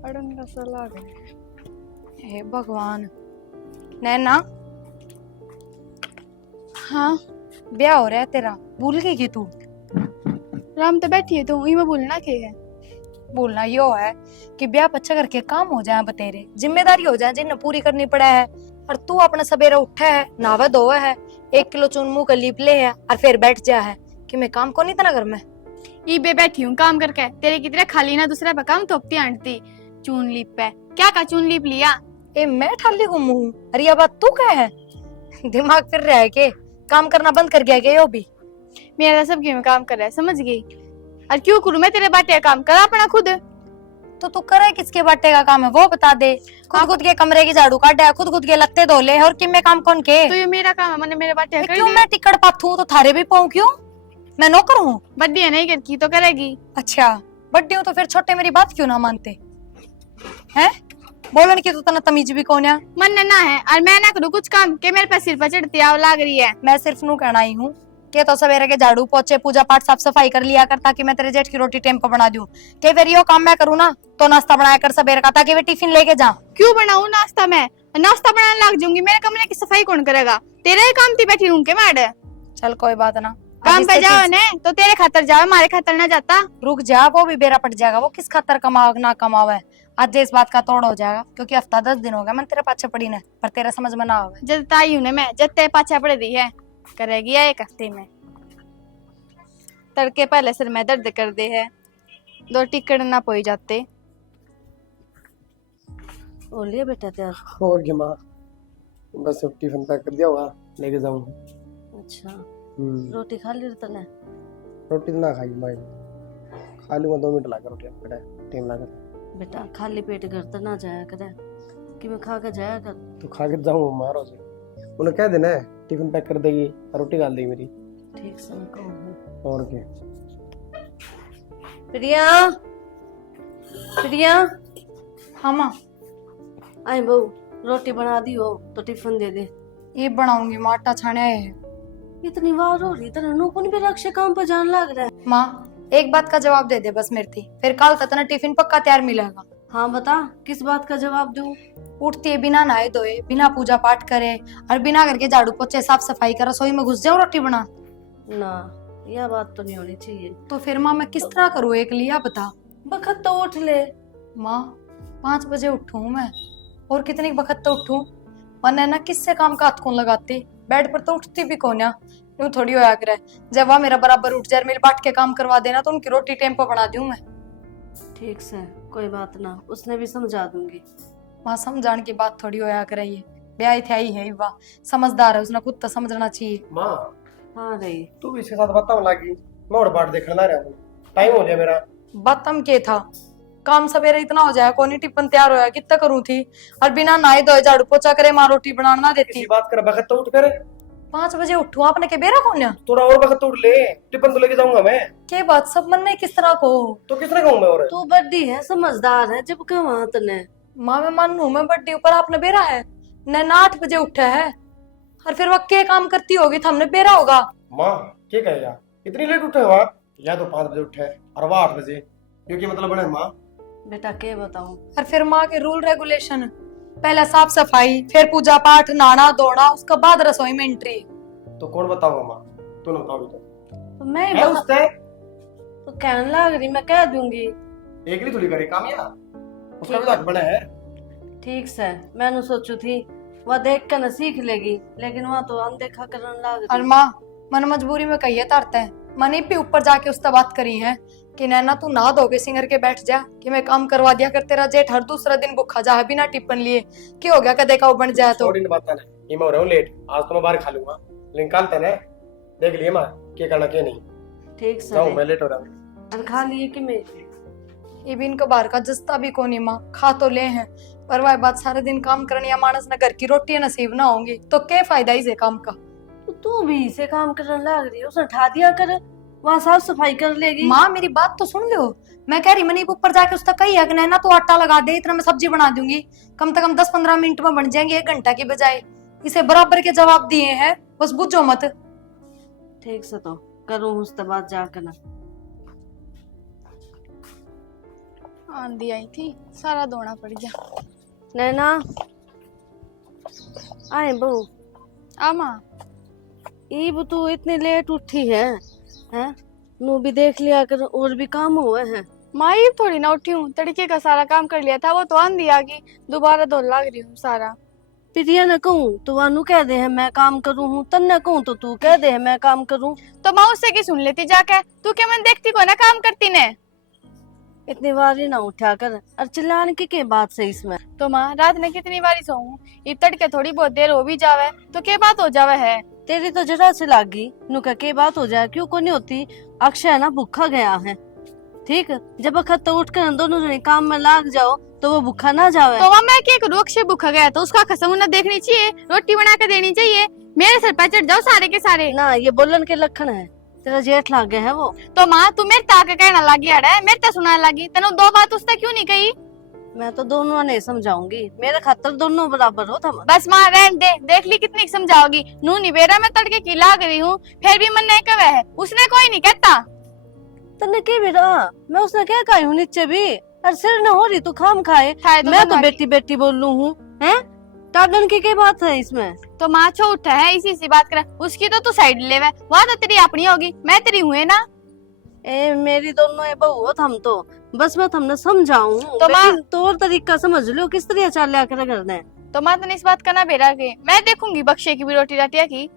अड़न का सलाह है। हे भगवान। नैना, हाँ ब्याह हो रहा है तेरा, भूल गई कि तू? राम तो बैठी है तो वही में बोलना के है। बोलना यो है कि ब्याह पच्छा करके काम हो जाए, बतेरे जिम्मेदारी हो जाए जिन्हें पूरी करनी पड़ा है। और तू अपना सवेरा उठा है, नहावा धोवा है, 1 किलो चून मुंह का लीप ले है और फिर बैठ जा है कि मैं काम को नहीं तना घर में। ई बे बैठी हूँ काम करके, तेरे की तरह खाली ना दूसरा पे काम थोपती आंटती। चून लीप पे क्या का चून लीप लिया? ए मैं ठाली घूमू? अरे ये बात तू क्या है? दिमाग फिर रहा है के? काम करना बंद कर गया क्या यो भी? मेरा सब क्यों काम कर रहा है, समझ गई। और क्यों करूँ मैं तेरे बाटे काम, कर अपना खुद। तो तू करे किसके बाटे का काम है वो बता दे। खुद के कमरे की झाड़ू काटे है, खुद के लत्ते धो ले, और किम में काम कौन के? तो ये मेरा काम है, मैंने मेरे बाटे कर क्यों दिए। मैं टिकट पाथू तो थारे भी पाऊं क्यों? मैं नौकर हूँ? बड्डी है नहीं करती तो करेगी। अच्छा बड्डी हूँ तो फिर छोटे मेरी बात क्यों ना मानते हैं? बोलन की तो तना तमीज भी कौन है? मन ना है और मैं ना करूँ कुछ काम के मेरे पे सिर पर चढ़ती आव लाग रही है। मैं सिर्फ नू कहना ही हूँ कि तो सवेरे के झाड़ू पोछे पूजा पाठ साफ सफाई कर लिया कर, ताकि मैं तेरे जेठ की रोटी टाइम पर बना दूं। के फिर यो काम मैं करूँ ना तो नाश्ता बनाया कर सवेरे का, ताकि वे टिफिन लेके जा। क्यों बनाऊं नाश्ता? मैं नाश्ता बनाने लग जाऊंगी, मेरे कमरे की सफाई कौन करेगा? तेरे ही काम थी बैठी हूँ के मैं। चल कोई बात ना, काम पे जाओ ने तो तेरे खातर जाओ, हमारे खातर ना जाता। रुक जा, वो भी बेरा पट जाएगा। वो किस खातर कमाओ ना कमाओ है, आज इस बात का तोड़ हो जाएगा, क्योंकि हफ्ता 10 दिन हो गया मैं तेरे पाछे पड़ी ने, पर तेरा समझ में ना आवे। जब ताई हूं ने मैं, जब तेरे पाछा पड़ रही है करेगी 1 हफ्ते में। तड़के पहले सिर में दर्द कर दे है, 2 टिकट ना पोई जाते। बोलिए बेटा त्यार। और क्या माँ, बस अब टिफिन पैक कर दिया होगा, लेके जाऊँ। अच्छा रोटी खा ली तने? रोटी तो ना खाई माँ, खा लूंगा 2 मिनट लगा रोटी बेटा, टाइम लगा। बेटा खाली पेट घर तो ना जाया करे, कि मैं खा के जाया कर। तो खा के जाऊँ मारो से, उन्हें कह देना है टिफिन पैक कर देगी, रोटी डाल देगी मेरी। ठीक से कहूँ। और क्या? प्रिया, प्रिया। हाँ माँ। आई बहू, रोटी बना दी हो तो टिफिन दे दे। ये बनाऊंगी माँ, आटा छाने है। इतनी बार हो रही तेरा नौकन भी रक्षे काम पर जान लग रहा है। माँ एक बात का जवाब दे दे बस मेरे थी, फिर कल तक ना टिफिन पक्का तैयार मिलेगा। हाँ बता, किस बात का जवाब दूं? उठती है बिना नहाए धोए, बिना पूजा पाठ करे, और बिना घर के झाड़ू पोछे साफ सफाई कर रसोई में घुस जाओ रोटी बना। ना, यह बात तो नहीं होनी चाहिए। तो फिर माँ मैं किस तरह करूँ एक लिया बता। बखत तो उठ ले। माँ 5 बजे उठूं मैं, और कितनी वक्त तो उठूं? वरना ना किससे काम का हाथ कौन लगाती, बेड पर तो उठती भी कौन है। यूं थोड़ी होया करे, जब वह मेरा बराबर उठ जाए, मेरी बाट के काम करवा देना तो उनकी रोटी टाइम पर बना दूं मैं। ठीक से, कोई बात ना, उसने भी समझा दूंगी। माँ समझाने की बात थोड़ी होया करे, ये ब्याह थे ही है, वाह समझदार है, उसने खुद तो समझना चाहिए। माँ हाँ रही। तू भी इसके साथ बताओ लगी, मैं और बाट देखना रहा हूँ, टाइम हो गया मेरा। बतम के था, काम सवेरे इतना हो जाए, कौन टिफिन तैयार होया कितना करूँ थी, और बिना नहाए धोए झाड़ू पोछा करे माँ रोटी बनाना ना देती। किसी बात कर, वक्त तो उठ कर। 5 बजे उठूं, आपने के बेरा कौन है? थोड़ा और वक्त उठ ले, टिफिन तो लेके जाऊंगा मैं। के बात सब मन में किस तरह को? तो किस तरह कहूँ मैं? और तू बड्डी है, समझदार है, जब कहा तने। माँ मैं मानू मैं बड्डी, ऊपर आपने बेरा है न 8 बजे उठा है, और फिर वह के काम करती होगी तो हमने बेरा होगा। माँ क्या कहेगा, इतनी लेट उठे हुआ? या तो 5 बजे उठे और वह 8 बजे, क्योंकि मतलब बने माँ। बेटा के बताऊं? और फिर माँ के रूल रेगुलेशन, पहले साफ सफाई, फिर पूजा पाठ, नहाना धोना, उसके बाद रसोई में एंट्री। तो कौन बताऊंगा माँ, तू ना बताओ। तो मैं ही है बता, उससे तो कहने लग रही, मैं कह दूंगी। एक ही थोड़ी करे काम, या उसका भी तो हक बना है। ठीक से, मैंने सोचू थी वह देख कर न सीख लेगी, लेकिन वह तो अनदेखा करने लग और रही। माँ मन मजबूरी में कहिए तारते हैं, मनी भी ऊपर जाके उससे बात करी है कि नैना तू नहा धोके सिंगर के बैठ जा, कि मैं काम करवा दिया कर, तेरा जेठ हर दूसरा दिन भूखा जा है बिना टिफिन लिए, क्या हो गया कदे का वो बन जाए तो। छोड़ी बात ना, ये मैं हो रहा हूँ लेट, आज तो मैं बाहर खा लूंगा, लेकिन कल तने देख लिए माँ क्या करना क्या नहीं। ठीक से जाऊँ मैं, लेट हो रहा हूँ। और खा लिए कि मैं? ये भी इनको बाहर का जस्ता भी कोनी माँ, खा तो ले हैं, पर वह बात सारे दिन काम करने या मानस न घर की रोटी नसीब ना होंगी तो क्या फायदा इसे काम का। तो तू भी इसे काम करने लग रही, उसे उठा दिया कर, वहाँ साफ सफाई कर लेगी। माँ मेरी बात तो सुन लो, मैं कह रही मनी ऊपर जाके उसका कही है कि नैना तू आटा लगा दे, इतना मैं सब्जी बना दूंगी, कम से कम 10-15 मिनट में बन जाएंगे, 1 घंटा की बजाय। इसे बराबर के जवाब दिए हैं, बस बुझो मत। ठीक से, तो करूँ उसके बाद जाकर ना। आंधी आई थी, सारा धोना पड़ गया। नैना आए बहू, आमा ईब तू इतनी लेट उठी है हैं? नू भी देख लिया कर, और भी काम हुए हैं। माँ ये थोड़ी ना उठी हूँ, तड़के का सारा काम कर लिया था, वो तो आंधी आ गई, दोबारा धो लग रही हूँ सारा। प्रिया ने कहूँ तो वानू कह दे है मैं काम करूँ हूँ, तन्ने कहूँ तो तू कह दे है मैं काम करूँ। तो माँ उससे की सुन लेती जाके, तू क्या मन देखती को ना काम करती ने। इतनी बार ही ना उठा कर, और चिल्लाने की क्या बात है इसमें। तो माँ रात में कितनी बारी सोऊं, ये तड़के थोड़ी बहुत देर हो भी जावे तो क्या बात हो जावे है। तेरी तो जरा से लागी, नु का के बात हो जाए, क्यों को नहीं होती। अक्षय ना भूखा गया है, ठीक। जब वक्त तो उठ कर दोनों जने काम में लाग जाओ तो वो भूखा ना जावे। तो माँ मैं क्या करूँ, अक्षय भूखा गया तो उसका कसम ना देखनी चाहिए, रोटी बना के देनी चाहिए। मेरे सर पे चढ़ जाओ सारे के सारे। ना ये बोलन के लक्षण है, तेरा जेठ लाग गया है वो। तो माँ तू मेरे ताके कहना लगी अड़े, मेरे ते सुनाने लगी, तेने दो बात उसने क्यों नहीं कही। मैं तो दोनों ने समझाऊंगी, मेरे खातर दोनों बराबर हो तुम। बस माँ रहन दे, देख ली कितनी समझाओगी। नू निबेरा में तड़के की लाग रही हूँ, फिर भी मन नहीं कवे है, उसने कोई नहीं कहता। तन्ने के भी रहा, मैं उसने क्या कही हूँ नीचे भी, और सिर न हो रही तू खाम खाए। मैं तो बेटी बेटी बोल लू हूँ, हैं? टागन की क्या बात है इसमें। तो माँ छो उठा है इसी से बात करे, उसकी तो तू साइड ले वे, वहाँ तो तेरी अपनी होगी, मैं तेरी हुए ना। ए मेरी दोनों ए बहू हो थम तो, बस मैं तुमने समझाऊं तो माँ तौर तरीका समझ लो किस तरह चाल लिया कर करने। तो माँ तने इस बात का ना बेरा के, मैं देखूंगी बख्शे की भी रोटी राटिया की।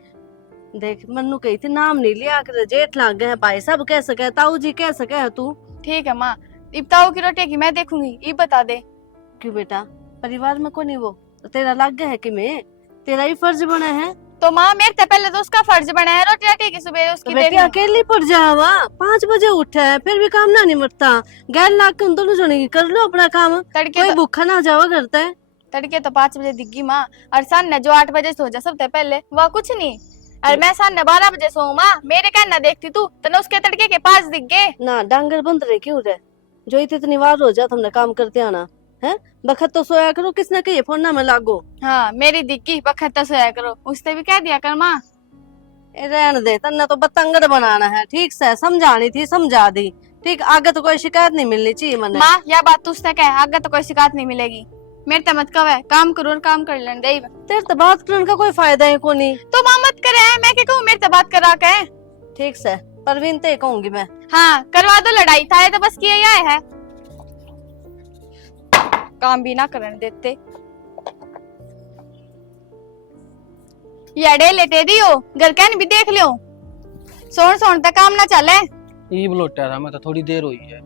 देख मन्नू कही थी नाम नहीं लिया कर, जेठ लाग गए भाई सब कह सके, ताऊ जी कह सके है तू। ठीक है माँ, इब्ताऊ की रोटी की मैं देखूंगी, ये बता दे। क्यों बेटा, परिवार में को नहीं वो तो तेरा लाग गया है कि मैं, तेरा ही फर्ज बना है। तो माँ मेरे से पहले तो उसका फर्ज बना है रोटी राटी की सुबह उसकी तो बेटी देखनी। अकेली पड़ जावा, 5 बजे उठे है फिर भी काम ना निमटता। गैर लाग के दोनों जने की कर लो अपना काम, कोई भूखा ना जावा करता है। तड़के तो 5 बजे दिखगी माँ, और सन ने जो 8 बजे सो जा सबसे पहले वह कुछ नहीं, और मैं सन ने 12 बजे सो माँ, मेरे कहना देखती तू तने उसके तड़के के 5 दिख गए ना। डांगर बंद रहे क्यों रे, जो इतनी बार हो जा तुमने काम करते आना है। बखत तो सोया करो, किसने कही फोन ना में लागो। हाँ मेरी दिक्की बखत तो सोया करो, उसने भी कह दिया कर माँ। रहने दे, तन्ने तो बतंगड़ बनाना है, ठीक से समझानी थी समझा दी, ठीक। आगे तो कोई शिकायत नहीं मिलनी चाहिए मने। माँ यह बात तो उसने कहे, आगे तो कोई शिकायत नहीं मिलेगी। मेरे तमत कव है, काम करो और काम कर लेने दे। तेरे तो बात करने का कोई फायदा है को नहीं। तो माँ मत करे, मैं क्या कहूँ, मेरे से बात करा के। ठीक से परवीन ते कहूंगी मैं। हाँ करवा दो लड़ाई, था तो बस किया ही है, काम भी ना करने देते। याडे लेटे दियो, घर कैन भी देख लियो, सोन सोन तक काम ना चले। ईब लोटा था मैं तो, थोड़ी देर हुई है।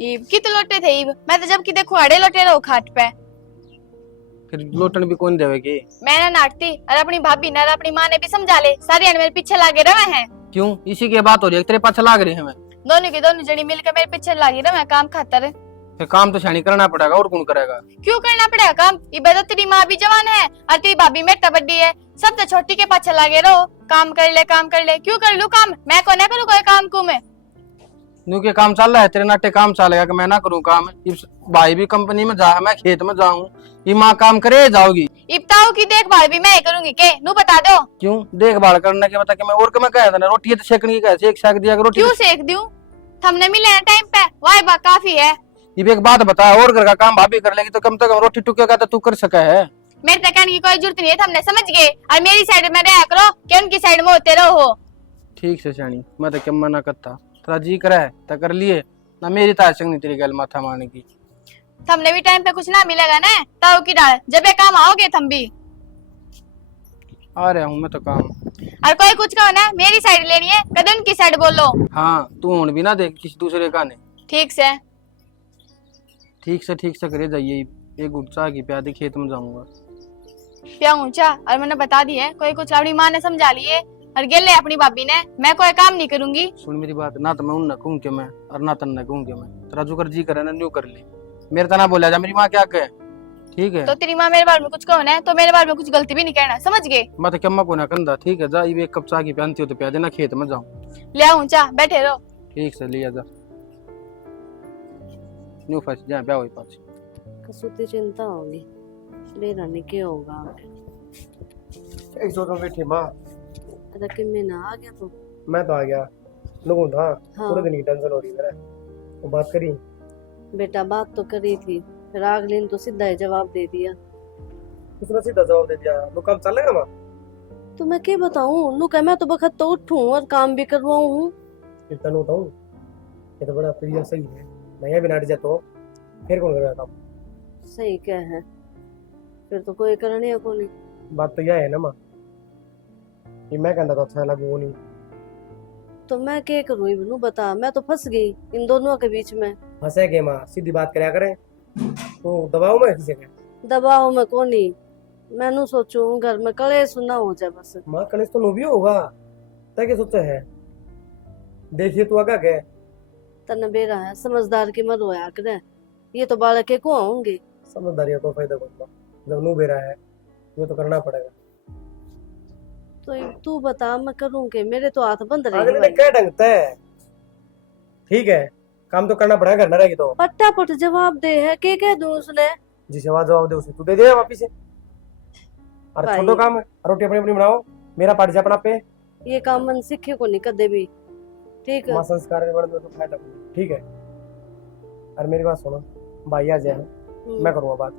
ईब की तो लोटे थे ईब, मैं तो जब की देखो अड़े लोटे रहो खाट पे। फिर लोटन भी कौन देवेगी। मैंने नाटती और अपनी भाभी ने और अपनी माँ ने भी समझा ले, सारी मेरे पीछे लागे रहे हैं। क्यों, इसी की बात हो रही है, तेरे पास लाग रही है मैं। दोनों की दोनों जनी मिलकर मेरे पीछे लागी रहे काम खातर। फिर काम तो शानी करना पड़ेगा, और कौन करेगा। क्यों करना पड़ेगा काम, इबे तो तेरी माँ भी जवान है और तेरी भाभी मेरे बड्डी है, सब तो छोटी के पाछे लगे रहो, काम कर ले काम कर ले। क्यों कर लू काम, मैं को ना करूँ कोई काम को मैं। न्यू के काम चल रहा है, तेरे नाटे काम चलेगा कि मैं ना करूँ काम। भाई भी कंपनी में जा, मैं खेत में जाऊँ, ये माँ काम करे जाओगी। इब्ताऊ की देखभाल भी मैं करूंगी के, नू बता दो। क्यों देखभाल करने के बता के मैं, और क्या मैं कह था ना, रोटी तो सेकने की कैसे एक सेक दिया रोटी। क्यों सेक दूं, हमने मिले टाइम पे, वाह बा काफी है। ये एक बात बता, और घर का काम भाभी कर लेगी तो कम से कम रोटी टुकेगा तो तू कर सका है। मेरे तक कहने की कोई जरूरत नहीं है, हमने समझ गए, और मेरी साइड में रहा करो कि उनकी साइड में होते रहो। ठीक से शानी, मैं तो क्या मना करता, तेरा जी करे तो कर लिए ना, मेरी ताशंग नहीं तेरी गल माथा मारने की। हमने भी टाइम पे कुछ ना मिलेगा ना, ताऊ की डाल जब ये काम आओगे थम भी। आ रहा हूँ मैं तो काम। और कोई कुछ कहो ना, मेरी साइड लेनी है, कदम की साइड बोलो। हाँ तू हूं भी ना देख किसी दूसरे का ने। ठीक से करे जाइए, एक गुच्छा की प्यादी खेत में जाऊंगा। क्या ऊंचा, और मैंने बता दी है, कोई कुछ अपनी माँ ने समझा लिए और गेले अपनी भाभी ने, मैं कोई काम नहीं करूंगी। सुन मेरी बात, ना तो मैं उन कहूँ के मैं, और ना तन कहूँ के मैं, तेरा जो कर जी करे ना न्यू कर ले, मेरे तना बोला जा, मेरी माँ क्या कहे, ठीक है। तो तेरी माँ मेरे बारे में कुछ कहो ना, तो मेरे बारे में कुछ गलती भी नहीं कहना, समझ गए। मैं तो कम्मा को ना कंधा, ठीक है। जा एक कप चाय की प्यानती हो तो प्या देना, खेत में जाऊँ। ले ऊंचा बैठे रहो। ठीक से लिया जा, न्यू फंस जा ब्याह हुई पास। कसुती चिंता होगी, मेरा नहीं क्या होगा। एक सोच में बैठी माँ, अरे कि मैं ना आ गया तो। मैं तो आ गया, लोगों था हाँ। पूरे दिन की टेंशन हो रही है, वो बात करी बेटा बात तो करी थी, फिर अगले ने तो सीधा ही जवाब दे दिया। उसने सीधा जवाब दे दिया, लो काम चल रहा है तो मैं क्या बताऊं, नु कह मैं तो बखत तो उठूं और काम भी करवाऊं हूं। फिर तनु बताऊं, ये तो बड़ा प्रिय सही है, मैं भी नाट जाता फिर कौन करेगा काम। सही क्या है, फिर तो कोई करने को नहीं। बात तो यह है ना माँ, कि मैं कहता था अच्छा लगू नहीं। तो मैं क्या करूं इबनू बता, मैं तो फंस गई इन दोनों के बीच में। हंसे के माँ, सीधी बात कराया करें तो दबाओ मैं किसी के। दबाव में को नहीं, मैनू सोचूं घर में कले सुना हो जाए बस। माँ कलेश तो नो भी होगा, तय क्या सोचा है, देखिए तू आगा के तन बेरा है समझदार की मत होया करे, ये तो बालक के को होंगे। समझदारी को फायदा कौन, जब नू बेरा है ये तो करना पड़ेगा। तो तू बता मैं करूं के, मेरे तो हाथ बंद रहे अगले ने क्या ढंगता है, ठीक है काम तो करना पड़ेगा, करना रहेगी तो। पट्टा पट जवाब दे है के कह दूं उसने। जिसे आवाज जवाब दे उसे तू दे दे वापिस से। अरे भाई। छोटो काम है, रोटी अपनी अपनी बनाओ, मेरा पार्टी अपना पे। ये काम मन सीखे को नहीं कदे भी, ठीक है। माँ संस्कार के बढ़ने तो फायदा कोई, ठीक है। और मेरी बात सुनो, भाई आ जाए मैं करूँगा बात।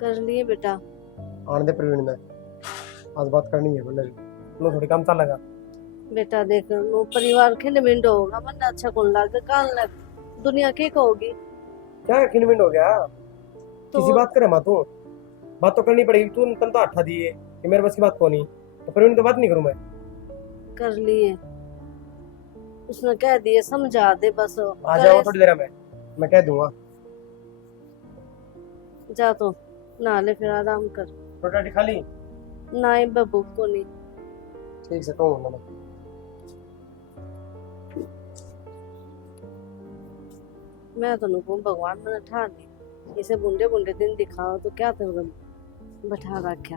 कर लिए बेटा। आने दे प्रवीण में, आज बात करनी है बोले, लो थोड़ी काम चल लगा। बेटा देख वो परिवार खिंड मिंड होगा, वरना अच्छा कौन लागे कान लग, दुनिया के कहोगी। क्या खिलमिंड हो गया, तो किसी बात करे माँ तू, बात तो करनी पड़ेगी। तू तन तो अट्ठा दिए कि मेरे बस की बात कौन, तो प्रवीण तो बात नहीं करूँ मैं। कर लिए, उसने कह दिए समझा दे बस। आ जाओ थोड़ी देर में, मैं कह दूंगा। जा तो नहा ले फिर आराम कर। रोटी खा ली? ना ही बबू को नहीं। ठीक से कहूँगा मैं। मैं तो नुकूम भगवान मैंने ठार दी, इसे बुंडे बुंडे दिन दिखाओ तो क्या तो बैठा रखा।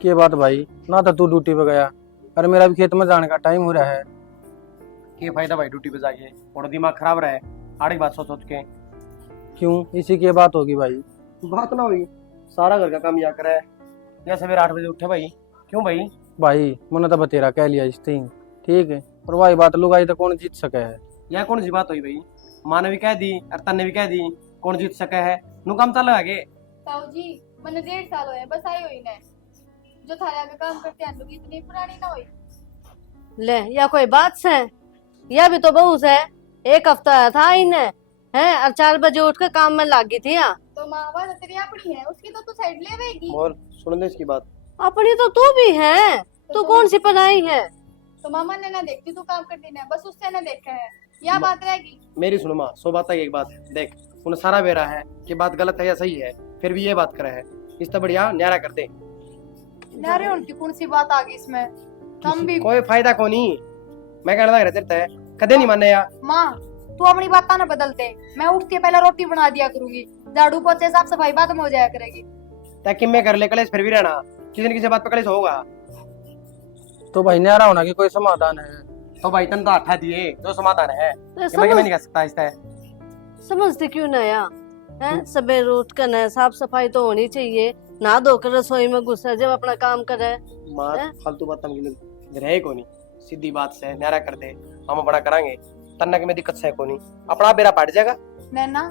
के बात भाई, ना तो तू ड्यूटी पे गया, अरे मेरा भी खेत में जाने का टाइम हो रहा है। क्या फायदा भाई ड्यूटी पे जाके, और दिमाग खराब रहा है आड़ी बात सोच सोच के। क्यों, इसी की बात होगी भाई? बात ना हुई, सारा घर का काम या करे, या सवेरे 8 बजे उठे भाई। क्यों भाई? भाई मैंने तो बतेरा कह लिया इस थिंग, ठीक है, और वही बात लुगाई तो कौन जीत सके है। यह कौन सी बात हुई भाई, माँ ने भी कह दी और तन ने भी कह दी, कौन जीत सके है। नु काम चल आगे। ताऊ जी मैंने 1.5 साल हुए बस आई हुई ने, जो थारे आगे काम करते हैं लोग इतनी पुरानी ना हुई। ले या कोई बात से, या भी तो बहू से एक हफ्ता था इन्हें है, और 4 बजे उठ कर काम में लग गई थी। यहाँ तो माँ बात तेरी अपनी है, उसकी तो तू साइड लेवेगी। और सुन दे इसकी बात। अपनी तो तू भी है, तू कौन सी पढ़ाई है। तो मामा ने ना देखती तू काम करती ना, बस उससे ना देखा है, यह बात रहेगी। मेरी सुनो माँ, 100 बात एक बात है, देख उन्हें सारा बेरा है कि बात गलत है या सही है, फिर भी ये बात करे है, इस तो बढ़िया न्यारा कर दे। नारे उनकी कौन सी बात आ गई इसमें, हम भी। कोई फायदा को नहीं, मैं कहना लग रहा तेरे कदे नहीं माने या। माँ तू अपनी बात ना बदलते, मैं उठती है पहले रोटी बना दिया करूंगी, झाड़ू पोछे साफ सफाई बाद में हो जाया करेगी। ताकि मैं कर ले कलेश फिर भी रहना, किसी न किसी बात पे कलेश होगा। तो भाई न्यारा होना की कोई समाधान है? तो भाई तन तो अट्ठा दिए, जो समाधान है तो मैं नहीं कर सकता इससे। समझते क्यों ना या है, सवेरे उठ कर न साफ सफाई तो होनी चाहिए, ना धोकर रसोई में घुसा जब अपना काम करे। माँ फालतू बात रहे को नहीं, सीधी बात से न्यारा कर दे, हम अपना करांगे, तन्ना में दिक्कत से को नहीं, अपना बेरा पाट जाएगा। नैना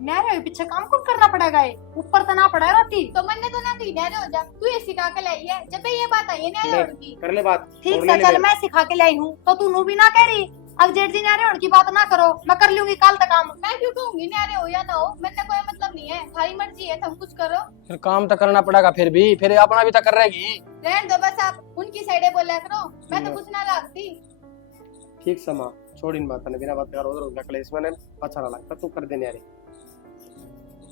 नारे पीछे काम कौन करना पड़ेगा, ये ऊपर तो ना पड़ा है रोटी। तो मन ने तो ना कही न्यारे हो जा, तू ये सिखा के लाई है, जब ये बात आई है न्यारे होने की। कर ले बात। ठीक और से ले ले चल ले। मैं सिखा के लाई हूँ, तो तू नू भी ना कह रही अब जेठ जी नारे उनकी बात ना करो, मैं कर लूंगी कल तक काम। मैं क्यों कहूंगी न्यारे हो या ना हो, मैंने कोई मतलब नहीं है, थारी मर्जी है, तुम कुछ करो। फिर काम तो करना पड़ेगा, फिर भी फिर अपना भी तो कर रहेगी। रहने दो बस, आप उनकी साइडे बोला करो, मैं तो कुछ ना लागती। ठीक समा छोड़ इन बात ने, बिना बात कर उधर कलेश में अच्छा ना लगता, तू कर दे न्यारे।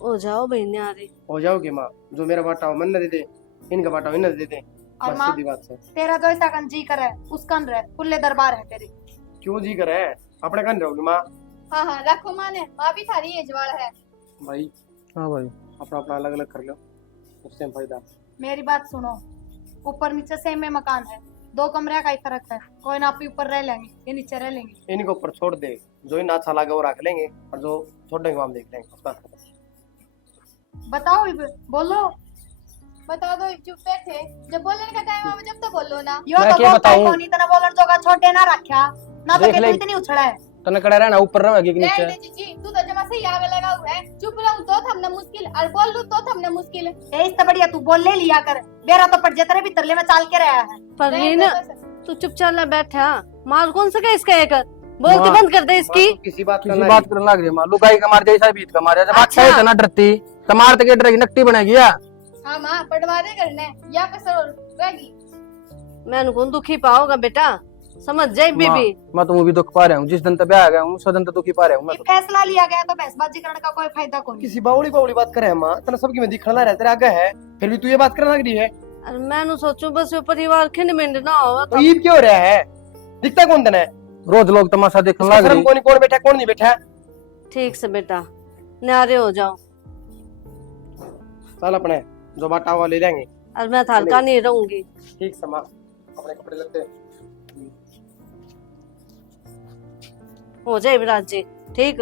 हो जाओ बहने आ रही हो जाओगे माँ, जो मेरा बाटा हो मन न दे दे, इनका बाटा हो इन्हें दे दे, और बस माँ सीधी बात से। तेरा जो ऐसा कन जी करे उसकन रहे, खुले दरबार है तेरी। क्यों जी करे, अपने कान रहोगी माँ। हाँ हाँ रखो माँ ने, माँ भी थारी एजवाड़ है। भाई हाँ भाई, अपना अपना अलग अलग कर लो, उससे फायदा। मेरी बात सुनो, ऊपर नीचे सेम में मकान है, 2 कमरे का ही फर्क है, कोई ना आप ऊपर रह लेंगे ये नीचे रह लेंगे। इनको ऊपर छोड़ दे, जो इन अच्छा लगा वो रख लेंगे, और जो छोड़ देंगे वो हम देख लेंगे, उसका बताओ बोलो। बता दो, चुप बैठे, जब बोलने का टाइम आवे जब तो बोलो ना। यो मैं तो क्या बोलता है बताऊं? कौन इतना बोलन जोगा छोटे ना रखा ना, तो देख के ले। तू इतनी उछड़ा है। तने कड़ा रहना ऊपर रहेगी कि रहने नीचे? दे जीजी, तू तो जमा से ही आग लगा हुआ है। चुप रहूं तो थमना मुश्किल और बोल लूं तो थमना मुश्किल। ए इससे बढ़िया तू बोल ले लिया कर, बेरा तो पड़ जाता रे भीतर ले में चाल के रहा है। परवीन तू चुपचाप ना बैठा, मार कौन सका इसका एक बोलते माँ, बंद कर दे इसकी। किसी बात किसी बात करने लग रही है माँ, लुगाई का मार जैसा बीत का मारे जब अच्छा अच्छा। है ना डरती तो मारते के डरेगी नकटी बनेगी या हाँ माँ पटवा दे करने या कसर रहेगी। मैं कौन दुखी पाओगा बेटा, समझ जाए बीबी। मैं तो भी दुख पा रहा हूँ, जिस दिन तक ब्याह गया हूँ उस दिन तक दुखी पा रहा हूँ मैं ये तो। फैसला लिया गया तो बहसबाजी करने का कोई फायदा कौन। किसी बावली बावली बात करे माँ, तना सबकी में दिखना रहता है आगे है, फिर भी तू ये बात करना लग रही है। और मैं सोचू बस वो परिवार खिंड मिंड ना हो तो ईद क्यों हो रहा है, दिखता कौन तना है? रोज लोग तमाशा देखने लग रही। कौन बैठा कौन नहीं बैठा। ठीक से बेटा न्यारे हो जाओ, चल अपने जो बाटा हुआ ले लेंगे। और मैं हल्का नहीं रहूंगी। ठीक समा अपने कपड़े लगते हैं। हो जाए विराज जी ठीक।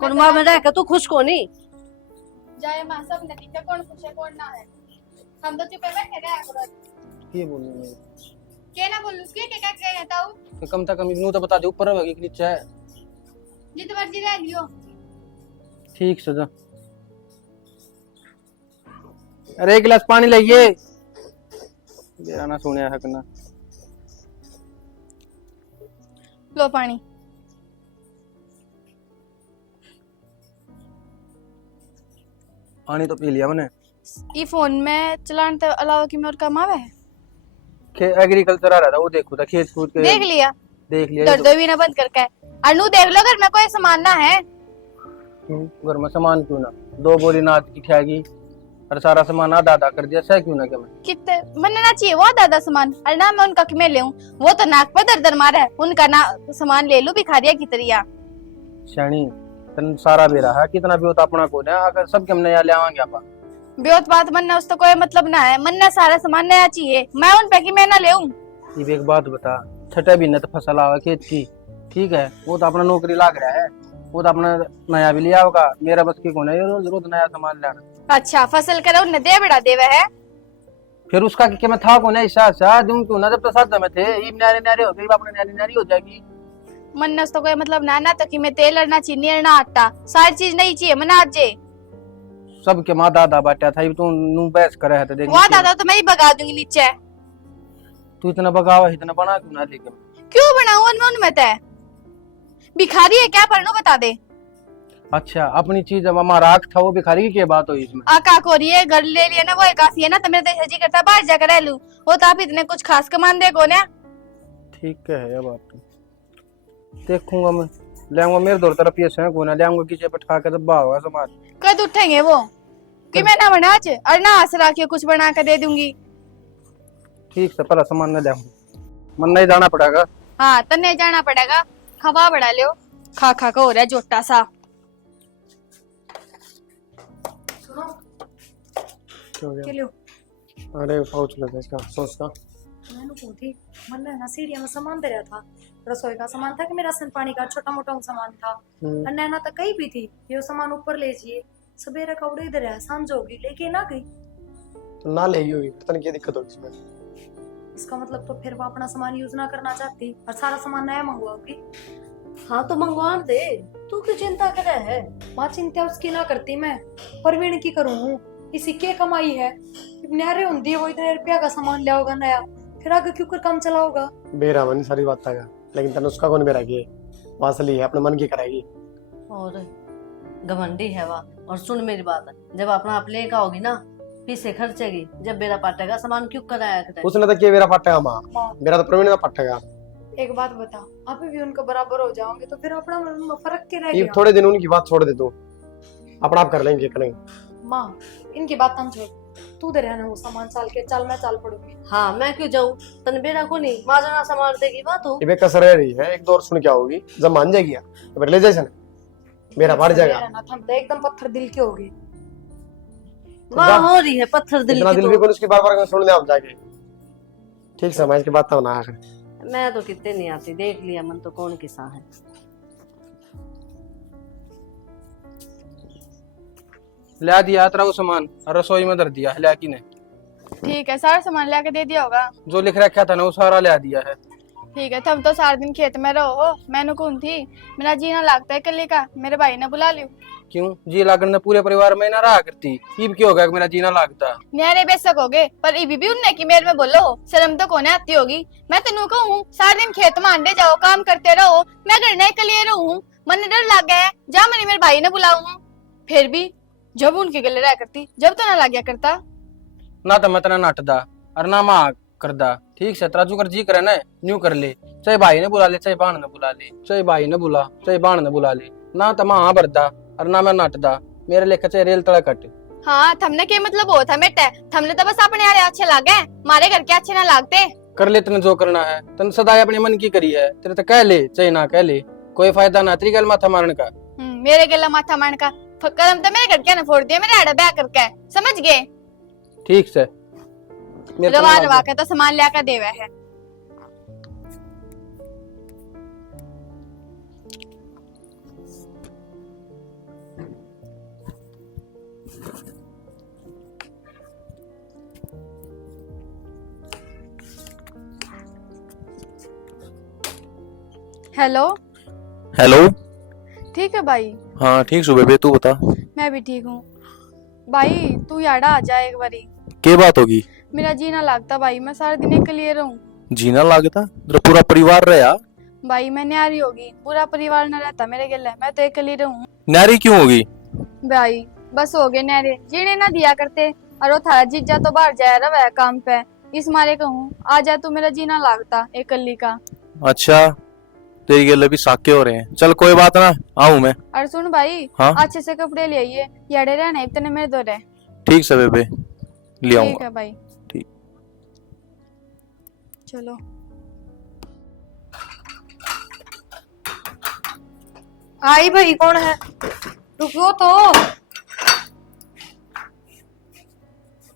कुड़मा में रह के तू खुश को नहीं। जाए माँ सब नतीजा कौन खुश है कौन ना है। हम तो चुप है बैठे रहे करो। ये बोलने में क्या ना बोलूं के क्या कहता हूँ। तो कम से कम इग्नू तो बता दे ऊपर है कि नीचे है। जित मर्जी रह लियो। ठीक से जा। अरे एक गिलास पानी लाइए, मेरा ना सुने हक ना। लो पानी। पानी तो पी लिया मैंने। ये फोन में चलाने के अलावा की में और काम आवे है। एग्रीकल्चर आ रहा था वो देखो था, खेत कूद के देख लिया देख लिया। दर्द भी ना बंद करके। अनु देख लो घर में कोई सामान ना है। क्यों घर में सामान क्यों ना, 2 बोरी नाद की खाएगी और सारा सामान आधा आधा कर दिया, सह क्यों ना क्या मैं। कितने बनना ना चाहिए वो दादा सामान, अरे ना मैं उनका मैं ले वो तो नाक पे दर दर मारा है, उनका ना सामान ले लू भिखारिया की तरिया। श्याणी तन सारा बेरा है, कितना भी होता अपना को ना, अगर सब हम नया ले आवांगे आपा। बेहद बात मनना उसका कोई मतलब ना है, मनना सारा सामान नया चाहिए, मैं उन पे की मैं ना ले ये एक बात बता, छठे भी न तो फसल आवा खेत की, ठीक है वो तो अपना नौकरी लाग रहा है, वो तो अपना नया भी लिया होगा, मेरा बस की कौन है ये रोज रोज नया सामान लाना। अच्छा फसल करो उन्हें दे बड़ा देवे है। फिर उसका कि मैं था कौन है ईशा सा दूं क्यों ना, जब तो साथ में थे ये न्यारे न्यारे हो गई, अपने न्यारी न्यारी हो जाएगी। मनना उसका कोई मतलब ना ना तो कि मैं तेल और ना चीनी और ना आटा सारी चीज नहीं चाहिए मना आज जे। सब के माँ दादा बाटा था, तू नू बहस करे है तो देख वहाँ दादा तो मैं ही भगा दूंगी नीचे। तू इतना बगावा इतना बना क्यों ना, लेकिन क्यों बनाऊं उनमें उनमें तय भिखारी है क्या पढ़नो बता दे। अच्छा अपनी चीज अब हमारा हक था वो भिखारी की क्या बात हुई इसमें। आका को रही है घर ले लिया ना वो काफी है ना, तो मेरा तो जी करता बाहर जाकर रह लूं, वो तो आप इतने कुछ खास कमान दे को ना। ठीक है ये बात तो देखूंगा मैं, ले आऊंगा मेरे दौर तरफ ये से कोना ले आऊंगा किसी पे ठा के दबा होगा समाज। कद उठेंगे वो कि मैं ना बना आज और ना आसरा के कुछ बना कर दे दूंगी। ठीक से पहला सामान न ले आऊंगा, मन नहीं जाना पड़ेगा। हाँ तन्ने जाना पड़ेगा, खवा बढ़ा लियो, खा खा का हो रहा है जोटा सा। के लियो अरे पाउच लगा इसका सॉस का। मैंने को थी मन ना सीढ़िया में सामान दे रहा था, रसोई का सामान था कि मेरा राशन पानी का छोटा मोटा सामान था। और नैना तो कहीं भी थी ये सामान ऊपर ले जाइए, सवेरे का उड़े इधर है, सांझ होगी लेके ना गई। तो ना ले होगी, पता नहीं क्या दिक्कत होगी इसमें। इसका मतलब तो फिर वो अपना सामान यूज ना करना चाहती और सारा सामान नया मंगवाओगी। हाँ तो मंगवा दे, तू क्यों चिंता करे है। माँ चिंता उसकी ना करती मैं, परवीन की करूँ, इसी के कमाई है, न्यारे होंगी है वो इतने रुपया का सामान लिया होगा नया, फिर आगे क्यों कर काम चलाओगा। बेरा मन सारी बात था, लेकिन तने उसका कौन बेरा की वासली है, अपने मन की कराएगी। और घमंडी है वह। और सुन मेरी बात, जब अपना आप लेकर आओगी ना पीछे खर्चेगी, जब बेरा पाटेगा सामान क्यों कराया करे। उसने तो क्या बेरा पटेगा माँ, मेरा तो प्रवीण का पटेगा। एक बात बता, आप भी उनका बराबर हो जाओगे तो फिर अपना फर्क क्या ये रहेगा। थोड़े दिन उनकी बात छोड़ दे, तू अपना आप कर लेंगे करेंगे। माँ इनकी बात हम छोड़, तू दे रहना वो सामान चाल के, चल मैं चाल पड़ूंगी। हाँ मैं क्यों जाऊँ, तन बेरा को नहीं माँ जना संभाल देगी बात हो। ये कसर रह रही है, एक दो और सुन क्या होगी, जब मान जाएगी तो फिर ले जाए मेरा बढ़ जाएगा। हम तो एकदम पत्थर दिल के होगी। वहाँ हो रही है पत्थर दिल इतना की दिल भी तो। कौन उसकी बार बार सुन ले आप जाके। ठीक समझ की बात तो ना आखिर। मैं तो कितने नहीं आती, देख लिया मन तो कौन किसा है। ला दिया तेरा वो सामान और रसोई में धर दिया है की ने। ठीक है सारा सामान लाके दे दिया होगा। जो लिख रखा था ना वो सारा ला दिया है। ठीक है, तुम तो सारा दिन खेत में रहो, मैंने कौन थी। मेरा जीना लगता है कली का, मेरे भाई ने बुला लियो। क्यों जी लागन ने पूरे परिवार में ना रहा करती, इब क्यों हो गया कि मेरा जीना लागता। न्यारे बेशक हो गए, पर इबी भी उनने की मेरे में बोलो, शर्म तो कोने आती होगी। मैं तेनू कहूँ सारा दिन खेत में अंडे जाओ, काम करते रहो, मैं घर नहीं कलिए रहूं। मन डर लग गया है, जा मैंने मेरे भाई ने बुलाऊं। फिर भी जब उनके गले रह करती, जब तो ना लग गया करता। ना तो मैं तना नटदा और ना माँ करदा। ठीक से तराजू कर जी करे ना न्यू कर ले, चाहे भाई ने बुला ले चाहे बाण ने बुला ले, चाहे भाई ने बुला चाहे बाण ने बुला ले। ना तो माँ भरदा और ना मैं नटदा, मेरे लेखा चाहे रेल तड़ा कट। हाँ, थमने के मतलब वो था मेटे, थमने तो बस अपने यार अच्छे लागे, मारे घर के अच्छे ना लागते। कर ले तने जो करना है, तने सदा अपने मन की करी है, तेरे तो कह ले चाहे ना कह ले, कोई फायदा ना तेरी गल माथा मारने का। मेरे गला माथा मारने का कदम तो मेरे घर के ना फोड़ दिया, मेरे आड़ा ब्याह करके, समझ गए। ठीक से रवा रवा के तो सामान लिया कर देवे है। हेलो। हेलो। ठीक है भाई। हाँ ठीक सुबह बे, तू बता। मैं भी ठीक हूँ भाई, तू याड़ा आ जा एक बारी। क्या बात होगी? मेरा जीना लगता भाई, मैं सारे दिन एक लिए रहूं। जीना लागता? तेरा पूरा परिवार रहा? भाई मैं न्यारी होगी, पूरा परिवार न रहता मेरे गले, मैं तो एक लिए रहूं। नारी क्यों होगी? भाई बस हो गए न्यारे, जीने ना दिया करते, और वो थारा जीजा तो बाहर जाया रहा काम पे, इस मारे कहूँ आ जा तू, मेरा जीना लागता एक कली का। अच्छा, तेरी गले भी साके हो रहे हैं। चल कोई बात ना, आऊं मैं। और सुन भाई, हाँ? अच्छे से कपड़े ले आइए, याड़े रहना इतने मेरे दो रहे। ठीक से बेबे, ले ठीक आऊंगा। है भाई। ठीक। चलो। आई भाई, कौन है? रुको तो।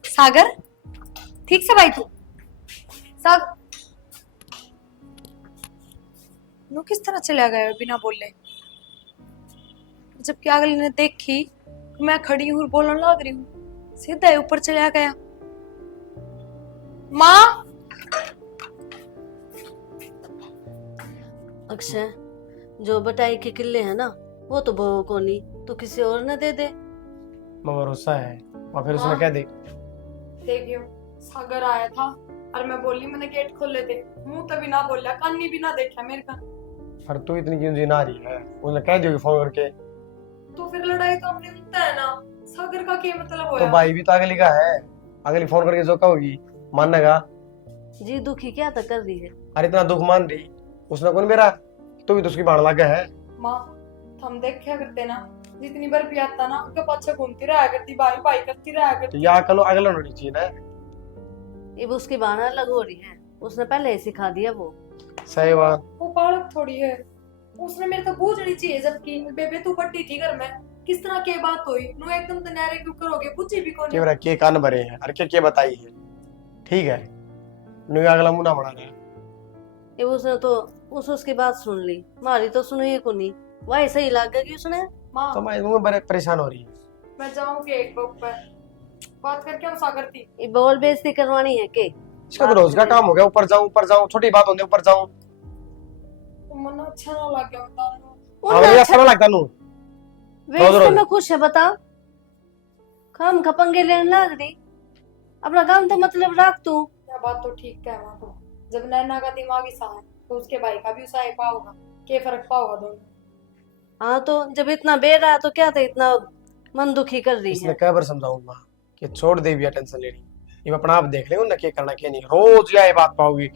सागर, ठीक से भाई तू। साग नो किस तरह चला गया बिना बोले, जबकि अगले ने देखी कि मैं खड़ी हूँ और बोलने लग रही हूँ, सीधा ही ऊपर चला गया। माँ। अक्षय, जो बटाई के किले है ना, वो तो बहू को नहीं तो किसी और ने दे दे। भरोसा है, और फिर उसने हाँ। क्या दे। देखियो, सागर आया था और मैं बोली मैंने गेट खोले थे, मुंह तभी ना बोला, कानी भी ना देखा मेरे का। और तू इतनी क्यों जीना रही है? उसने कह दिया फोन करके। तो फिर लड़ाई तो हमने होता है ना, सागर का क्या मतलब तो होया? भाई भी तो अगली का है, अगली फोन करके जो कहोगी मानेगा। जी दुखी क्या तक कर रही है? अरे इतना दुख मान रही, उसने कौन मेरा, तू भी तो उसकी बाण लगा है। माँ, हम देखा करते ना, जितनी बार भी आता ना उनके पीछे घूमती रहा करती, भाई भाई करती रहा तो करती। या कलो अगला होनी चाहिए ना। ये उसकी बाना अलग हो रही है, उसने पहले ही सिखा दिया वो। सही बात। वो बालक थोड़ी है, उसने मेरे को बूझनी चाहिए, जबकि बेबे तू बड्डी थी घर में, किस तरह के बात हुई नु एकदम तो नारे क्यों करोगे, पूछी भी कौन? केवरा के कान भरे हैं, अरे क्या बताई है। ठीक है, नु अगला मुंह ना बना रहा। ये उसने तो उसकी बात सुन ली, मारी तो सुनी को नहीं, वही सही लग गया कि उसने। माँ, तो मैं मुंह बड़े परेशान हो रही है। मैं जाऊं के एक बुक पर बात करके हम सागर थी। ये बोल बेइज्जती करवानी है के? इसका तो रोज का काम हो गया, ऊपर जाऊं, छोटी बात होने ऊपर जाऊं। तो मन अच्छा ना लग गया बता। हमें अच्छा ना लगता नु। वे रोज इससे रोज। मैं खुश है बता, काम खपंगे लेने लग रही, अपना काम तो मतलब रख तू। यह बात तो ठीक है माँ, तो जब नैना का दिमाग ही सा है तो उसके भाई का भी उसा ही पाओगा, क्या फर्क पाओगा दोनों? हाँ तो जब इतना बेरा है तो क्या था इतना मन दुखी कर रही इसने है? कई बार समझाऊंगा कि छोड़ दे भी टेंशन लेनी, ये अपना आप देख लेंगे ना क्या करना क्या नहीं। रोज यही बात पाओगी,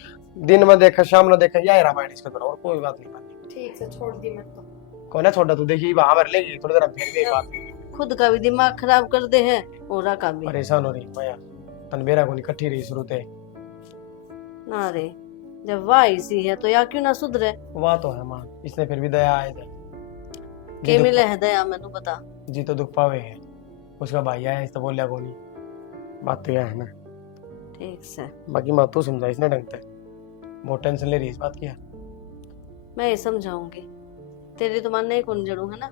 दिन में देखा शाम में देखा, यही रामायण इसके तरह, और कोई बात नहीं पाती। ठीक से छोड़ दी मैं तो। कौन है छोटा, तू देखी वहां भर लेगी थोड़ी देर में फिर भी बात। खुद का भी दिमाग खराब कर दे है, और का भी। परेशान हो रही माया, तन बेरा को इकट्ठी रही शुरू से। ना रे, जब वाह इसी है तो या क्यों ना सुधरे? वाह तो है मां, इसने फिर भी दया आए थे। के मिले है दया, मैनू बता। जी तो दुख पावे है, उसका भाई आया इस तो बोलिया को नहीं, बात तो यह है ना। ठीक से बाकी माँ तू समझा इसने ढंग से, बहुत टेंशन ले रही इस बात की है। मैं ये समझाऊंगी, तेरी तो मानने ही कौन जड़ू है ना।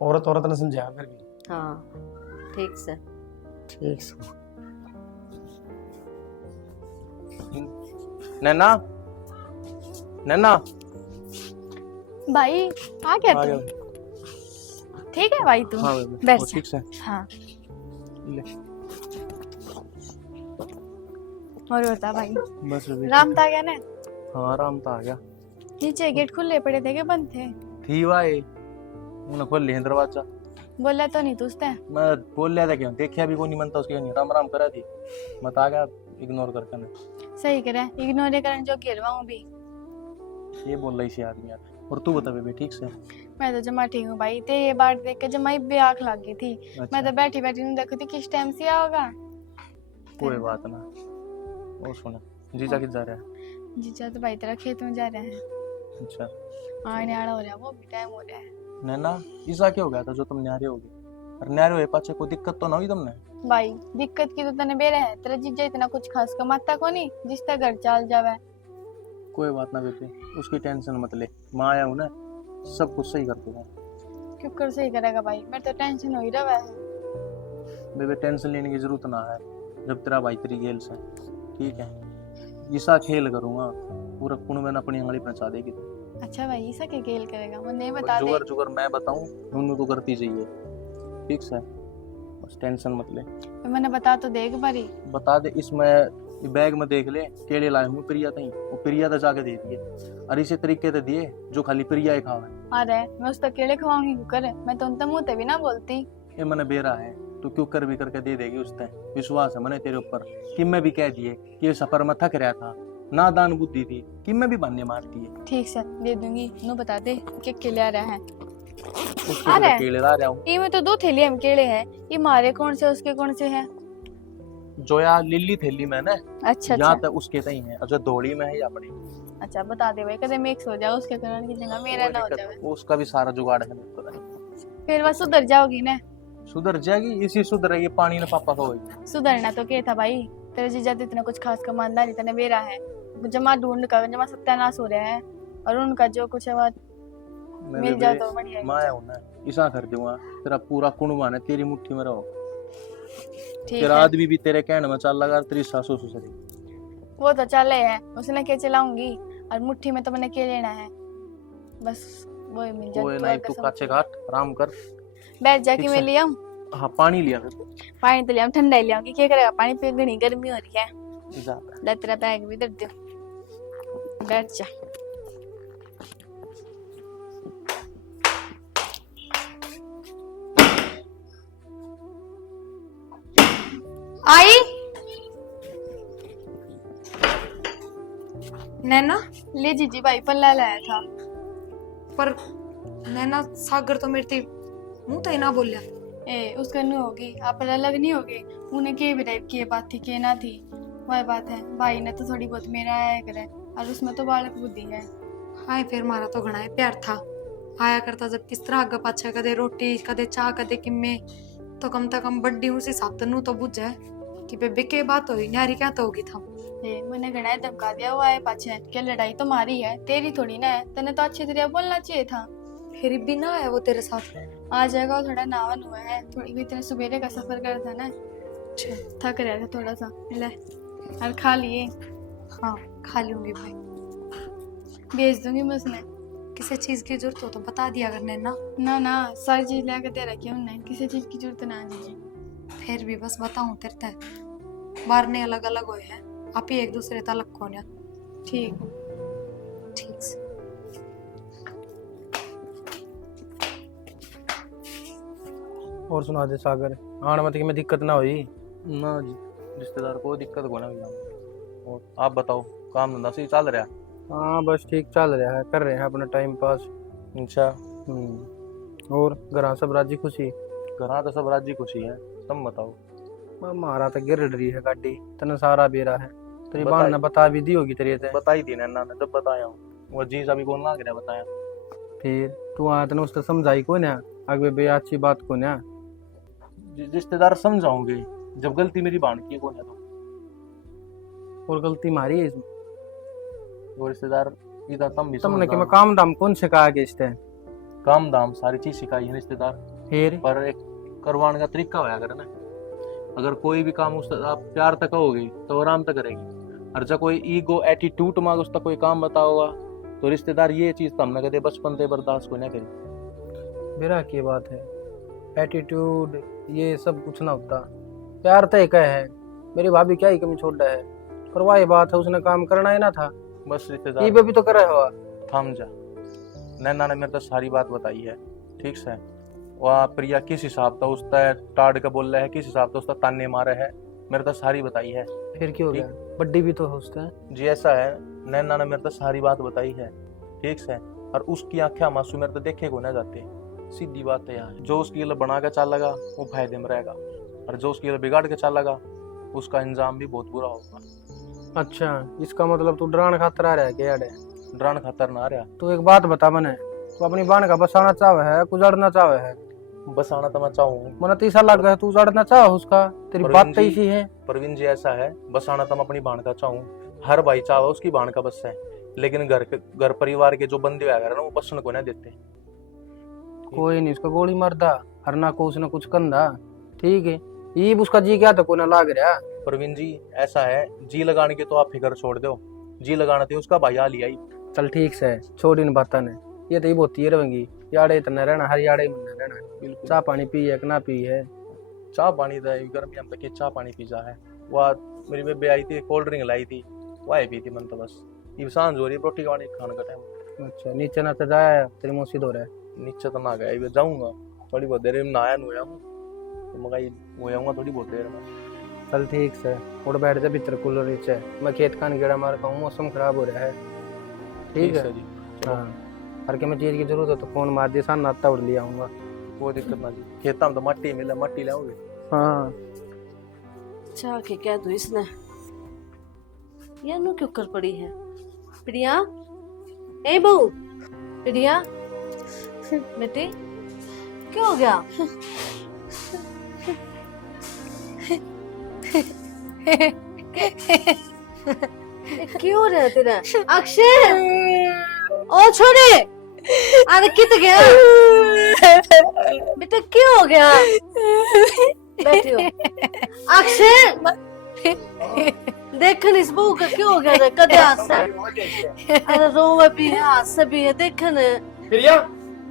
औरत औरत ने समझाया फिर भी। हाँ ठीक से। ठीक से। नैना नैना भाई आ क्या आ तू? जाओ। ठीक है भाई तू हाँ बेबे, बैठ वो जा। ठीक से हाँ ले। और बता भाई, बस बेबे राम ठीक था क्या ना? है। हाँ आराम तो आ गया। नीचे गेट खुले पड़े थे कि बंद थे? थी वाए उन्होंने खोल लिया दरवाजा। बोला तो नहीं तू उसने? मैं बोल लिया था क्यों देखिया भी कोई नहीं मनता उसके नहीं राम राम करा थी। मत आ गया इग्नोर करके ने। सही करे, इग्नोर करने जो गिरवा हूँ भी। ये बोल रही सी आदमी यार। और तू बता बेबे ठीक से? मैं तो जमा ठीक हूँ भाई, तेरी ये बात देख के जमा ही भी आँख लग गई थी। मैं अच्छा तो बैठी बैठी नहीं देखी थी किस टाइम से होगा। कोई बात ना। और सुना जीजा किधर जा रहा है? जीजा तो भाई तेरा खेत में जा रहे हैं। अच्छा आने आड़ा हो रहा है, वो भी टाइम हो रहा है। नैना ईसा क्या हो गया था जो तुम न्यारे हो गए? और न्यारे हुए पाछे कोई दिक्कत तो ना हुई तुमने? भाई दिक्कत की तो तने बेरे है, तेरा जीजा इतना कुछ खास कमाता को नहीं जिसका घर चाल जावे। कोई बात ना बेटे उसकी टेंशन मत ले। मैं आया हूँ ना सब कुछ सही कर दूंगा। क्यों कर सही करेगा भाई, मेरे तो टेंशन हो ही रहा है। बेबे टेंशन लेने की जरूरत ना है जब तेरा भाई तेरी गेल से ठीक है। ईसा खेल करूंगा पूरा कुण मैंने अपनी आंगली पहुंचा देगी। अच्छा भाई ऐसा क्या खेल करेगा, वो नहीं बता दे। जुगर जुगर मैं बताऊं नूनू तो करती चाहिए ठीक से। बस टेंशन मत ले। तो मैंने बता तो देख बारी। बता दे इसमें बैग में देख ले केले लाए हूँ प्रिया तई वो प्रिया तो जाके दे दिए। और इसी तरीके से दिए जो खाली प्रिया ही खावे। अरे मैं उस तक केले खवाऊंगी क्यों करे, मैं तो उनते मुंह ते भी ना बोलती। ये मैंने बेरा है तू क्यों कर भी करके दे देगी उसने। विश्वास है मैंने तेरे ऊपर कि मैं भी कह दिए कि ये सफर में थक रहा था नादान बुद्धि थी कि मैं भी बनने मारती है। ठीक से दे दूंगी, नु बता दे कि केले आ रहा है। उसके अरे। लिए केले ला रहा हूँ। ये में तो 2 थैली हम केले हैं, ये मारे कौन से उसके कौन से हैं? जो यार लिल्ली थैली में ना अच्छा यहाँ अच्छा तक उसके तई है और जो दौड़ी में है या अपनी। अच्छा बता दे भाई, कदे मिक्स हो जाए उसके कारण की जगह मेरा ना हो जाए। उसका भी सारा जुगाड़ है मेरे को। फिर वह सुधर जाओगी ना? सुधर जाएगी इसी सुधरेगी पानी ने पापा को होगी। सुधरना तो क्या था भाई, तेरे जीजा तो इतना कुछ खास कमांदा नहीं, तने बेरा है जमा ढूंढ का जमा सत्यानाश हो रहा है। और उनका जो कुछ है वो मिल जाए तो बढ़िया है। मैं हूं ना ऐसा कर दूंगा तेरा पूरा कुणबा है तेरी मुट्ठी में रहो। ठीक तेरा है, आदमी भी तेरे कहने में चल लगा तेरी सासू ससुरी। वो तो चले है, उसने क्या चलाऊंगी और मुट्ठी में तो मैंने क्या लेना है, बस वो ही मिल कोई जाए नहीं तू काचे घाट आराम कर। बैठ जा कि ठीक मैं है। ले आऊं हाँ पानी लिया फिर पानी, तो ले आऊं ठंडा ही ले आऊंगी, क्या करेगा पानी पी, घनी गर्मी हो रही है। जा। ले तेरा बैग भी इधर दे, बैठ जा। आई नैना ले जीजी भाई पल्ला लाया था। पर नैना सागर तो मेरे ते मुंह तो ही ना बोलिया। ए उसका नु होगी, आप अलग नहीं होगे। उन्हें के भी टाइप की बात थी के ना थी, वह बात है। भाई ने तो थोड़ी बहुत मेरा आया करे और उसमें तो बालक बुद्धि है। हाय फिर मारा तो घना है प्यार था, आया करता जब किस तरह आगे पाछे कदे रोटी कदे चाह कदे किम्मे, तो कम से कम बड्डी उस हिसाब तनु तो बुझे कि बेबे के बात हुई न्यारी क्या तो होगी था। ए मैंने घना धमका दिया हुआ है पाछे, क्या लड़ाई तो मारी है तेरी थोड़ी ना है, तने तो अच्छी तरह बोलना चाहिए था। फिर भी ना है वो तेरे साथ। आ जाएगा, वो थोड़ा नावन हुआ है, थोड़ी भी इतने सुबेरे का सफर कर था ना, थक रहा था थोड़ा सा। ले और खा लिए। हाँ खा लूंगी भाई, भेज दूंगी मैं उसने। किसी चीज की जरूरत हो तो बता दिया अगर नैना। ना ना सारी चीज लेकर दे रखी है उन्हें, किसी चीज की जरूरत ना दीजिए। फिर भी बस बताऊं तेरे ते बारने अलग अलग हुए हैं, आप ही एक दूसरे तलक को ना। ठीक ठीक से और सुना दे सागर, आने मत कि में दिक्कत ना हुई। ना जी रिश्तेदार को दिक्कत को ना मिला। और आप बताओ काम धंधा सही चल रहा? हाँ बस ठीक चल रहा है, कर रहे हैं अपना टाइम पास। अच्छा और घर सब राजी खुशी? घर तो सब राजी खुशी है, तुम बताओ। हमारा तो गिर रही है गाड़ी, तने सारा बेरा है। तेरी बताई। बहन ने बता भी दी होगी तेरी ते। बताई थी नैना ने जब बताया हूँ वो जी अभी कौन लाग रहा बताया। फिर तू आया तने उसने समझाई को ना आगे बे अच्छी बात को ना। रिश्तेदार समझाओगे जब गलती मेरी बाण की कौन है तो। और गलती मारी है इसमें वो रिश्तेदार इधर तुम भी तुमने कि समझदार मैं हो। काम दाम कौन सिखाया के इसते? काम दाम सारी चीज सिखाई है रिश्तेदार, फिर पर एक करवाने का तरीका होया करे ना। अगर कोई भी काम उस आप प्यार तक कहोगे तो आराम तक करेगी, और जब कोई ईगो एटीट्यूड मांग उसका कोई काम बताओगा तो रिश्तेदार ये चीज तो हमने कदे बचपन से बर्दाश्त को ना करे। मेरा की बात है, एटीट्यूड ये सब कुछ ना होता, प्यार तो एक है। मेरी भाभी क्या ही कमी छोड़ रहा है, पर वही बात है, उसने काम करना ही ना था। बस ये रिश्तेदार पे भी तो करे हुआ। थम जा। नैना ने मेरे को सारी बात बताई है, ठीक से। वह प्रिया किस हिसाब से उसका टाड़ का बोल रहा है, किस हिसाब से उसका ताने मारे है, मेरे को सारी बताई है। फिर क्यों हो गया, बड्डी भी तो होता है। जी ऐसा है, नैना ने मेरे को सारी बात बताई है, ठीक से। और उसकी आंखें मासूम मेरे को देखे को ना जाते, सीधी बात है यार। जो उसकी लिए बना के चल लगा वो फायदे में रहेगा, और जो उसकी लिए बिगाड़ के चल लगा उसका इंजाम भी बहुत बुरा होगा। अच्छा, इसका मतलब तू डरान खातर आ रहा है क्या यार? डरान खतर ना आ रहा। तू एक बात बता मने, तू अपनी बाण का बसाना चाहे है, गुजारना चाहे है? बसाना तो मैं चाहूँ, मना तीसरा लग गया, तू उजाड़ना चाहे उसका? तेरी प्रवीण बात तो जी- इसी है। प्रवीण जी ऐसा है, बसाना तो मैं अपनी बाण का चाहूँ, हर भाई चाहे उसकी बाण का बस है, लेकिन घर परिवार के जो बंदे वगैरह ना वो बसन को ना देते। कोई नहीं, उसका गोली मारदा, हरना को उसने कुछ कंधा, ठीक है। ये उसका जी क्या तो कोई ना लाग रहा। प्रवीण जी ऐसा है, जी लगाने के तो आप फिक्र छोड़ दो, जी लगाना थी उसका भाई आ लिया ही। चल ठीक से छोड़ इन बातों ने, ये तो ही बोती है रवेंगी, याड़े इतना रहना, हर याड़े में रहना। बिल्कुल। चाह पानी पी है कि ना पी है? चाह पानी था गर्मी हम तक चाह पानी पी जा है। वह मेरी बेबे आई थी, कोल्ड ड्रिंक लाई थी, वह पी थी मन तो बस। ये सांझ हो रही रोटी खाने खाने का टाइम। अच्छा, नीचे ना तो जाया, तेरी मौसी दो रहा है। नीचे तो ना गया, ये जाऊंगा थोड़ी बहुत देर में, नहाया नुया हूँ तो मगाई हो जाऊंगा थोड़ी बहुत देर में। चल ठीक से उड़ बैठ जा भीतर कूलर नीचे, मैं खेत का गेड़ा मार का हूँ, मौसम खराब हो रहा है। ठीक है जी, हाँ, हर के मैं चीज की जरूरत है तो फोन मार दिया, सान नाता उड़ लिया आऊंगा। कोई दिक्कत ना जी, खेता में तो मट्टी मिले, मट्टी लाओगे। हाँ अच्छा के कह दो इसने, ये नु क्यों कर पड़ी है? प्रिया, ए बहू, प्रिया बेटी, क्या हो गया? क्यों हो रहा है तेरा? अक्षय, ओ छोरे, अरे कित गया बेटा, क्यों हो गया? बैठी हो। अक्षय, देखन इस बहू का क्यों हो गया रे? कदे हाथ से, अरे रोवे भी है, हाथ से भी है, देखन। प्रिया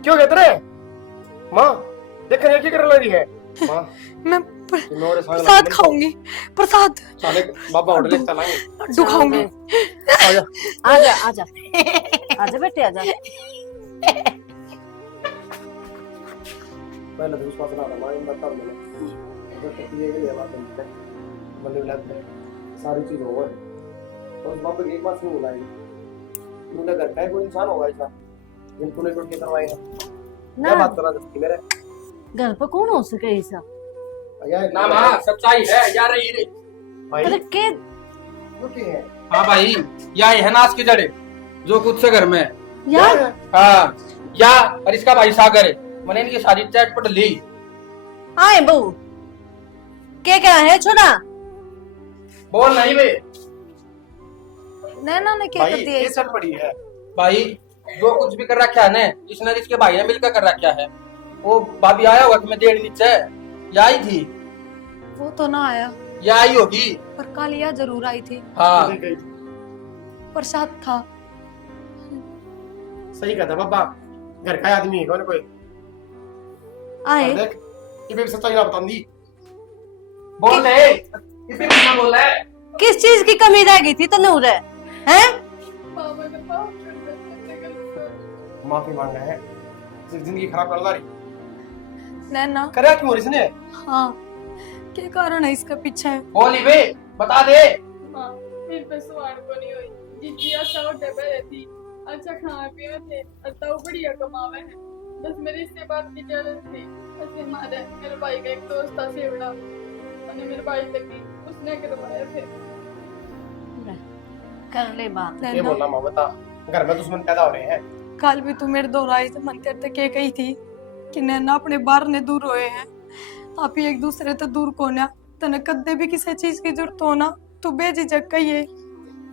क्यों कहते रहे? माँ देख रही क्या कर रही है? माँ मैं नोरे सांग प्रसाद खाऊंगी, प्रसाद साले बाबा ऑर्डर ले चलाएंगे। लड्डू खाऊंगी। आजा आजा आजा आजा बेटे आजा। पहले तो विश्वास ना था माँ, इन बता मैंने तो ये के लिए बात करते हैं, मतलब लगता है सारी चीज हो गई और बाप एक बात नहीं बुलाई, मुझे घर का ही कोई इंसान होगा ऐसा जिनको ने टूट के करवाएगा। क्या ना बात करना चाहती मेरे? घर पर कौन हो सके ऐसा? ना माँ सच्चाई है यार ये। भाई अरे के वो क्या है? हाँ भाई, या है नाश की जड़े जो कुछ से घर में। यार हाँ, या और इसका भाई सागर है, मैंने इनकी सारी चैट पढ़ ली। आए बहू, क्या है छोरा? बोल नहीं बे नैना ने क्या भाई कर दिया? ये सब पड़ी है भाई, जो कुछ भी कर रखा है ना, इसने और इसके भाई ने मिलकर कर रखा है। वो भाभी आया होगा कि मैं देर नीचे या आई थी, वो तो ना आया, या आई होगी। पर कालिया जरूर आई थी, हाँ प्रसाद था। सही कहता बाबा, घर का आदमी है कौन कोई। आए देख ये भी सच्चाई ना बताऊंगी। बोल ले, इसे कितना बोल रहा है? किस चीज की कमी रह गई थी तनूर है? हैं? माफी मांगा है, जिंदगी खराब कर रही नैना, करा क्यों इसने? हाँ क्या कारण है इसका पीछे? बोली बे, बता दे। हाँ, फिर पे सुआर को नहीं हुई। जिज्जी अच्छा होटे पे रहती, अच्छा खाए पिए थे, अच्छा वो बढ़िया कमावे है। बस मेरी इससे बात की जरूरत थी। ऐसे मारे मेरे भाई का एक दोस्त था सेवड़ा, मैंने मेरे भाई लगी, उसने करवाया थे। कर ले बात। ये नैना, बोलना माँ बता, घर में दुश्मन पैदा हो रहे हैं। कल भी तू मेरे दौर आई तो मन तेरे तक ये कही थी कि नैना अपने बाहर ने दूर होए हैं, आप ही एक दूसरे तो दूर कोना, तने कदे भी किसी चीज की जरूरत हो ना तू बेझिझक कहिए,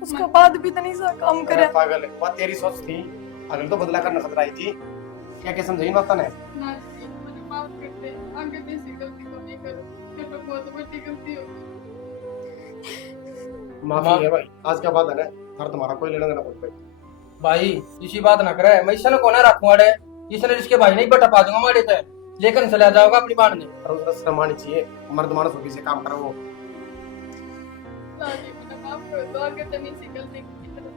उसका बाद भी तनी सा काम करे। अरे पागल है, बात तेरी सोच थी, अगल तो बदला करना खतरा आई थी। क्या क्या समझी बात ने? ना जी, मुझे माफ कर दे, आगे से ऐसी गलती को नहीं करो। मेरे पे बहुत बड़ी गलती हो गई। माफी है भाई, आज का बात है ना, हर तुम्हारा कोई लेना देना पड़ता है। भाई इसी बात ना करे, मैं इसने कोना रखूं अड़े, इसने इसके भाई नहीं बटा पा दूंगा मारे थे, लेकिन चला जाओगा अपनी बाण ने। और उसका सम्मान चाहिए, मर्द मानस होगी से काम करो वो। लाजी मुझे माफ कर दो, आगे तो नहीं गलती की तरह